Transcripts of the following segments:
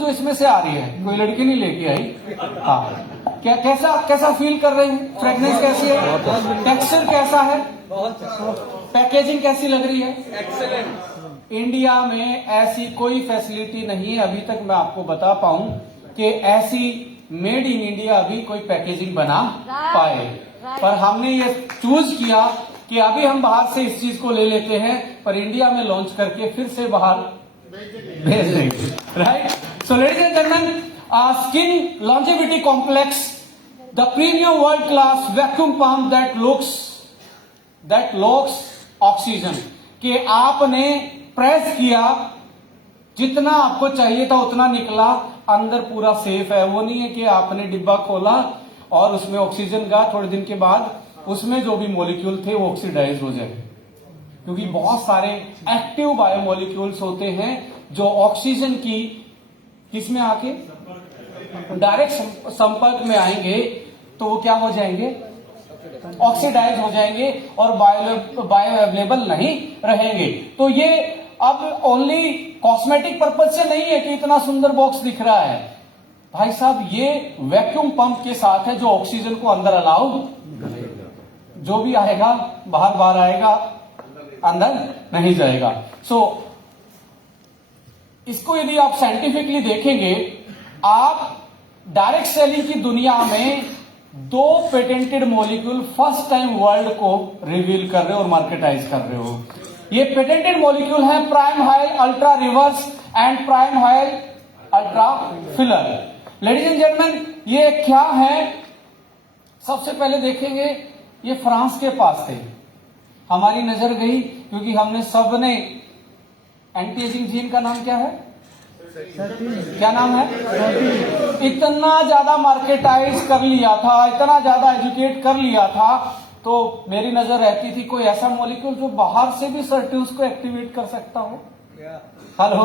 जो इसमें से आ रही है, कोई लड़की नहीं लेके आई। हाँ, क्या कैसा फील कर रहे हैं? फ्रेगनेंस कैसी है? टेक्सचर कैसा है? पैकेजिंग कैसी लग रही है? एक्सेलेंट। इंडिया में ऐसी कोई फैसिलिटी नहीं है अभी तक मैं आपको बता पाऊं कि ऐसी मेड इन इंडिया अभी कोई पैकेजिंग बना पाए। पर हमने ये चूज किया कि अभी हम बाहर से इस चीज को ले लेते हैं, पर इंडिया में लॉन्च करके फिर से बाहर भेज देंगे। Right? So ladies and gentleman, skin longevity complex, the premium world class vacuum pump that locks oxygen, कि आपने प्रेस किया, जितना आपको चाहिए था उतना निकला, अंदर पूरा सेफ है। वो नहीं है कि आपने डिब्बा खोला और उसमें ऑक्सीजन का थोड़े दिन के बाद उसमें जो भी मॉलिक्यूल थे वो ऑक्सीडाइज हो जाए, क्योंकि बहुत सारे एक्टिव बायोमोलिक्यूल्स होते हैं जो ऑक्सीजन की किसमें आके डायरेक्ट संपर्क में आएंगे तो वो क्या हो जाएंगे? ऑक्सीडाइज हो जाएंगे और बायो अवेलेबल नहीं रहेंगे। तो ये अब ओनली कॉस्मेटिक पर्पज से नहीं है कि इतना सुंदर बॉक्स दिख रहा है भाई साहब, ये वैक्यूम पंप के साथ है जो ऑक्सीजन को अंदर अलाउ, जो भी आएगा बाहर आएगा, अंदर नहीं जाएगा। सो इसको यदि आप साइंटिफिकली देखेंगे, आप डायरेक्ट सेलिंग की दुनिया में 2 patented molecule first time world को रिवील कर रहे हो और मार्केटाइज कर रहे हो। ये पेटेंटेड मॉलिक्यूल है prime hyle ultra reverse and prime hyle ultra filler. Ladies and gentleman, ये क्या है? सबसे पहले देखेंगे, ये फ्रांस के पास थे, हमारी नजर गई क्योंकि हमने सबने एंटी एजिंग जीन का नाम क्या है? क्या नाम है? इतना ज्यादा मार्केटाइज कर लिया था, इतना ज्यादा एजुकेट कर लिया था, तो मेरी नजर रहती थी कोई ऐसा मॉलिक्यूल जो बाहर से भी सर्ट्यून्स को एक्टिवेट कर सकता हो। हेलो,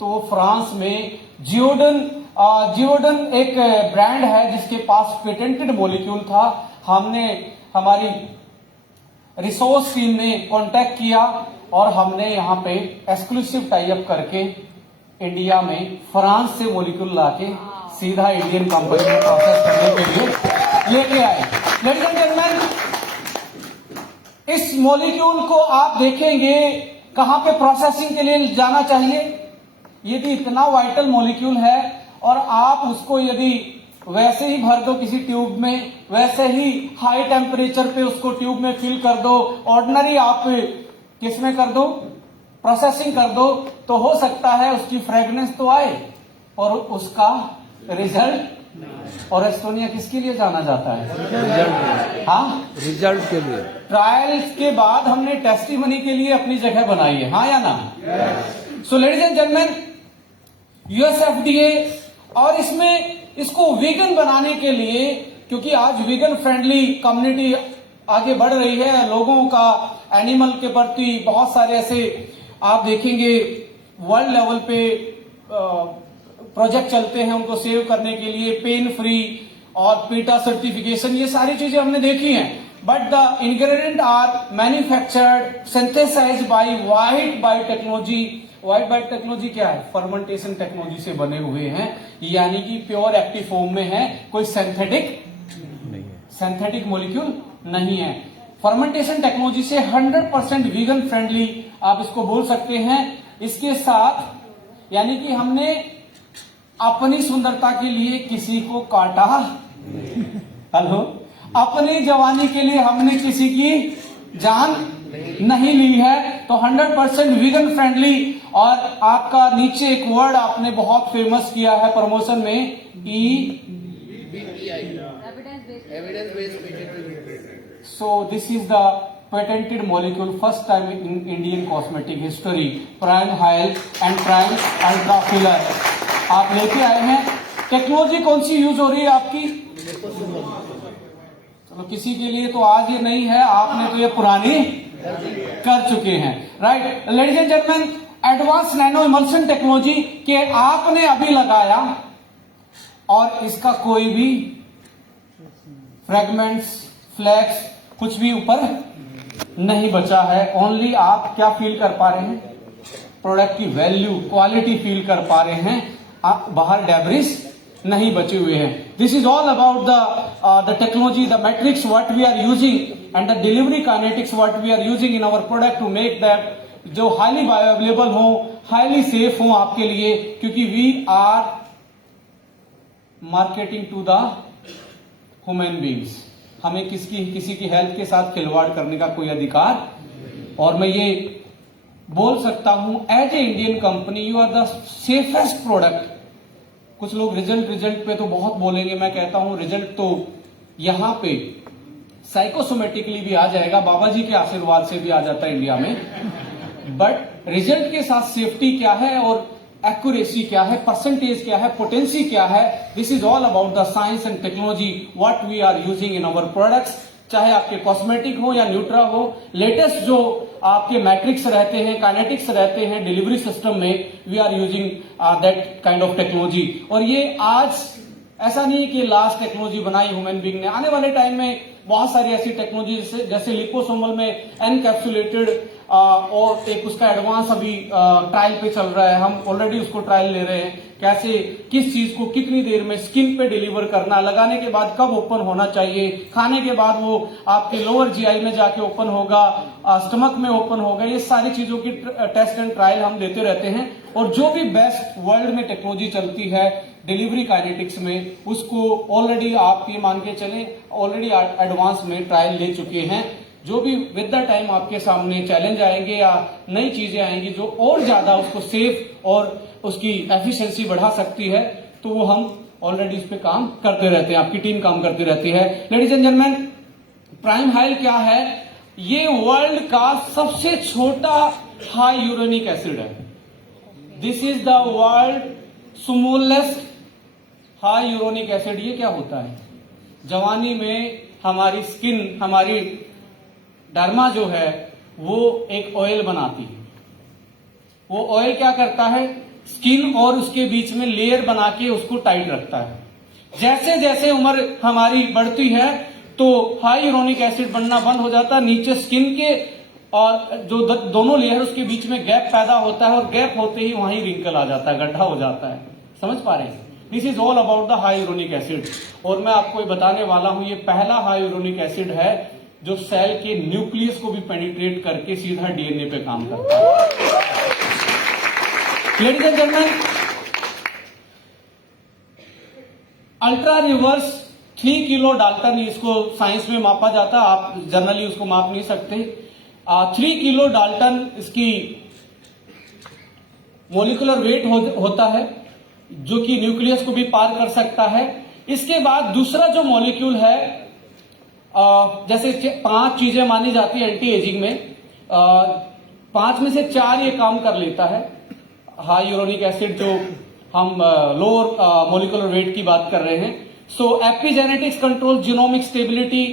तो फ्रांस में जियोडन एक ब्रांड है जिसके पास पेटेंटेड मॉलिक्यूल था। हमने, हमारी रिसोर्स टीम ने कांटेक्ट किया और हमने यहां पे एक्सक्लूसिव टाई अप करके इंडिया में फ्रांस से मॉलिक्यूल लाके सीधा इंडियन कंपनी में प्रोसेस करने के लिए लेके आए। लेडीज एंड जेंटलमैन, इस मॉलिक्यूल को आप देखेंगे कहां पे प्रोसेसिंग के लिए जाना चाहिए। यदि इतना वाइटल मॉलिक्यूल है और आप उसको यदि वैसे ही भर दो किसी ट्यूब में, वैसे ही हाई टेम्परेचर पे उसको ट्यूब में फिल कर दो, ऑर्डिनरी आप किसमें कर दो, प्रोसेसिंग कर दो, तो हो सकता है उसकी फ्रेग्रेंस तो आए और उसका रिजल्ट। और एस्टोनिया किसके लिए जाना जाता है? हाँ, रिजल्ट के लिए। ट्रायल्स के बाद हमने टेस्टिमनी के लिए अपनी जगह बनाई है, हाँ या ना? So ladies and gentleman, US FDA, और इसमें इसको वीगन बनाने के लिए, क्योंकि आज वीगन फ्रेंडली कम्युनिटी आगे बढ़ रही है, लोगों का एनिमल के प्रति बहुत सारे ऐसे आप देखेंगे वर्ल्ड लेवल पे प्रोजेक्ट चलते हैं उनको सेव करने के लिए, पेन फ्री और पीटा सर्टिफिकेशन, ये सारी चीजें हमने देखी हैं। But the ingredient are manufactured synthesized by white biotechnology. White biotechnology क्या है? फर्मेंटेशन टेक्नोलॉजी से बने हुए हैं, यानी कि प्योर एक्टिव फॉर्म में है, कोई सिंथेटिक मॉलिक्यूल नहीं है। फर्मेंटेशन टेक्नोलॉजी से 100% वीगन फ्रेंडली आप इसको बोल सकते हैं। इसके साथ यानी कि हमने अपनी सुंदरता के लिए किसी को काटा, हेलो, अपनी जवानी के लिए हमने किसी की जान नहीं ली है, तो 100% वीगन फ्रेंडली। और आपका नीचे एक वर्ड आपने बहुत फेमस किया है प्रमोशन में, evidence based. So this is the patented molecule first time in Indian cosmetic history, Prime Hyal and Prime Ultra Filler आप लेके आए हैं। टेक्नोलॉजी कौन सी यूज हो रही है आपकी? चलो, किसी के लिए तो आज ये नहीं है, आपने तो ये पुरानी कर चुके हैं। Right ladies and gentleman, advance nano emulsion technology के आपने अभी लगाया और इसका कोई भी फ्रेगमेंट्स, फ्लैक्स, कुछ भी ऊपर नहीं बचा है। ओनली आप क्या फील कर पा रहे हैं? प्रोडक्ट की वैल्यू क्वालिटी फील कर पा रहे हैं, बाहर डेब्रिस नहीं बचे हुए हैं। This is all about the technology, the matrix what we are using and the delivery kinetics what we are using in our product to make that जो हाईली बायोअवेलेबल हो, हाईली सेफ हो आपके लिए, क्योंकि we are marketing to the human beings. हमें किसी की health के साथ खिलवाड़ करने का कोई अधिकार, और मैं ये बोल सकता हूं as a Indian company you are the safest product. कुछ लोग रिजल्ट पे तो बहुत बोलेंगे, मैं कहता हूं रिजल्ट तो यहां पे साइकोसोमेटिकली भी आ जाएगा, बाबा जी के आशीर्वाद से भी आ जाता है इंडिया में, बट रिजल्ट के साथ सेफ्टी क्या है और एक्यूरेसी क्या है, परसेंटेज क्या है, पोटेंसी क्या है, this is all about the science and technology what we are using in our products. चाहे आपके कॉस्मेटिक हो या न्यूट्रा हो, लेटेस्ट जो आपके मैट्रिक्स रहते हैं, काइनेटिक्स रहते हैं डिलीवरी सिस्टम में, we are using that kind of technology. और ये आज ऐसा नहीं है कि लास्ट टेक्नोलॉजी बनाई ह्यूमन बीइंग ने, आने वाले टाइम में बहुत सारी ऐसी टेक्नोलॉजी जैसे लिपोसोमल में एनकैप्सुलेटेड और एक उसका एडवांस अभी ट्रायल पे चल रहा है, हम ऑलरेडी उसको ट्रायल ले रहे हैं, कैसे किस चीज को कितनी देर में स्किन पे डिलीवर करना, लगाने के बाद कब ओपन होना चाहिए, खाने के बाद वो आपके लोअर जीआई में जाके ओपन होगा, स्टमक में ओपन होगा, ये सारी चीजों की टेस्ट एंड ट्रायल हम देते रहते हैं। और जो भी बेस्ट वर्ल्ड में टेक्नोलॉजी चलती है डिलीवरी काइनेटिक्स में, उसको ऑलरेडी आप ये मान के चले ऑलरेडी एडवांस में ट्रायल ले चुके हैं। जो भी विद द टाइम आपके सामने चैलेंज आएंगे या नई चीजें आएंगी जो और ज्यादा उसको सेफ और उसकी एफिशिएंसी बढ़ा सकती है, तो वो हम ऑलरेडी इस पे काम करते रहते हैं, आपकी टीम काम करती रहती है। लेडीज एंड जेंटलमैन, प्राइम हाइल क्या है? ये वर्ल्ड का सबसे छोटा हाई यूरेनिक एसिड है। This is the world smallest high uranic acid. ये क्या होता है? जवानी में हमारी स्किन, हमारी डर्मा जो है वो एक ऑयल बनाती है। वो ऑयल क्या करता है? स्किन और उसके बीच में लेयर बना के उसको टाइट रखता है। जैसे जैसे उम्र हमारी बढ़ती है तो हाई यूरेनिक एसिड बनना बंद हो जाता है, नीचे स्किन के और जो दोनों लेयर उसके बीच में गैप पैदा होता है, और गैप होते ही वहीं रिंकल आ जाता है, गड्ढा हो जाता है। समझ पा रहे हैं? This is all about the high uranic acid. और मैं आपको ये बताने वाला हूं, ये पहला हाई यूरेनिक एसिड है जो सेल के न्यूक्लियस को भी पेनिट्रेट करके सीधा डीएनए पे काम करता है। Ladies and gentleman, ultra reverse 3 kilo Dalton, इसको साइंस में मापा जाता है, आप जनरली उसको माप नहीं सकते। 3 किलो डाल्टन इसकी मोलिकुलर वेट होता है, जो कि न्यूक्लियस को भी पार कर सकता है। इसके बाद दूसरा जो मॉलिक्यूल है, जैसे 5 चीजें मानी जाती है एंटी एजिंग में, 5 में से 4 ये काम कर लेता है। हाई यूरेनिक एसिड जो हम लोअर मॉलिक्यूलर वेट की बात कर रहे हैं। So epigenetics control, genomic stability,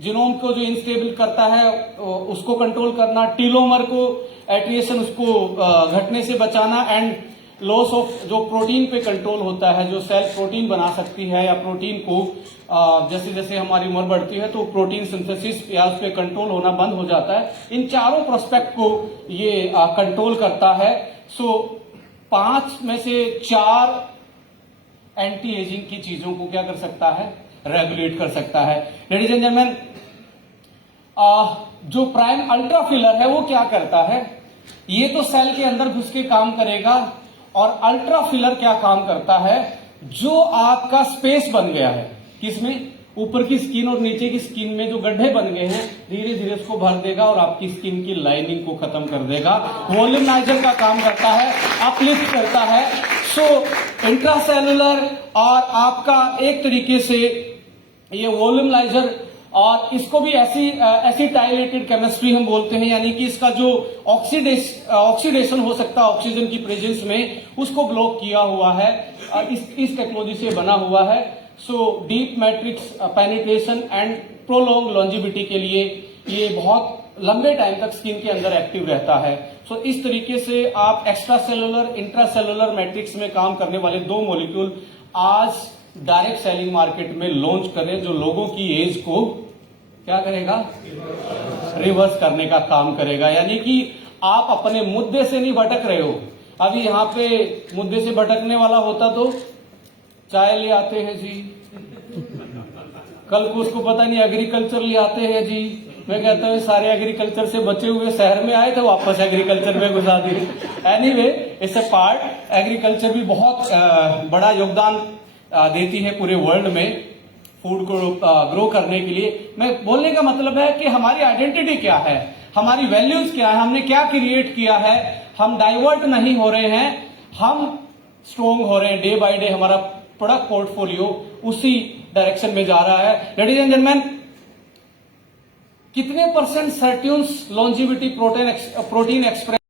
genome को जो इनस्टेबल करता है उसको कंट्रोल करना, टीलोमर को एट्रिएशन उसको घटने से बचाना, एंड लॉस ऑफ जो प्रोटीन पे कंट्रोल होता है, जो सेल प्रोटीन बना सकती है या प्रोटीन को जैसे जैसे हमारी उम्र बढ़ती है तो प्रोटीन सिंथेसिस या उस पर कंट्रोल होना बंद हो जाता है। इन चारों प्रोस्पेक्ट को ये कंट्रोल करता है। सो 5 में से 4 एंटी एजिंग की चीजों को क्या कर सकता है? रेगुलेट कर सकता है। लेडीज एंड जेंटलमैन, जो प्राइम अल्ट्रा फिलर है वो क्या करता है? ये तो सेल के अंदर घुस के काम करेगा, और अल्ट्रा फिलर क्या काम करता है? जो आपका स्पेस बन गया है, किसमें? ऊपर की स्किन और नीचे की स्किन में जो गड्ढे बन गए हैं, धीरे धीरे उसको भर देगा और आपकी स्किन की लाइनिंग को खत्म कर देगा। वॉल्यूमाइजर का काम करता है, अपलिफ्ट करता है। सो इंट्रासेलुलर और आपका एक तरीके से ये वॉल्यूमाइजर, और इसको भी ऐसी टाइलेटेड केमिस्ट्री हम बोलते हैं, यानी कि इसका जो ऑक्सीडेशन हो सकता है ऑक्सीजन की प्रेजेंस में, उसको ब्लॉक किया हुआ है, इस टेक्नोलॉजी से बना हुआ है। So deep matrix penetration and prolong longevity के लिए ये बहुत लंबे टाइम तक स्किन के अंदर एक्टिव रहता है। सो इस तरीके से आप एक्स्ट्रा सेलुलर, इंट्रासेलुलर मैट्रिक्स में काम करने वाले 2 मॉलिक्यूल आज डायरेक्ट सेलिंग मार्केट में लॉन्च करें, जो लोगों की एज को क्या करेगा? रिवर्स करने का काम करेगा। यानी कि आप अपने मुद्दे से नहीं भटक रहे हो। अभी यहाँ पे मुद्दे से भटकने वाला होता तो चाय ले आते हैं जी, कल को उसको पता नहीं एग्रीकल्चर ले आते हैं जी। मैं कहता हूँ सारे एग्रीकल्चर से बचे हुए शहर में आए थे, वापस एग्रीकल्चर में घुसा दिए। Anyway, it's a part. Agriculture भी बहुत बड़ा योगदान देती है पूरे वर्ल्ड में फूड को ग्रो करने के लिए। मैं बोलने का मतलब है कि हमारी आइडेंटिटी क्या है, हमारी वैल्यूज क्या है, हमने क्या क्रिएट किया है। हम डाइवर्ट नहीं हो रहे हैं, हम स्ट्रोंग हो रहे हैं। डे बाय डे हमारा प्रोडक्ट पोर्टफोलियो उसी डायरेक्शन में जा रहा है। लेडीज एंड जेंटलमैन, कितने % सर्ट्यून्स लॉन्जिविटी प्रोटीन एक्सप्रेस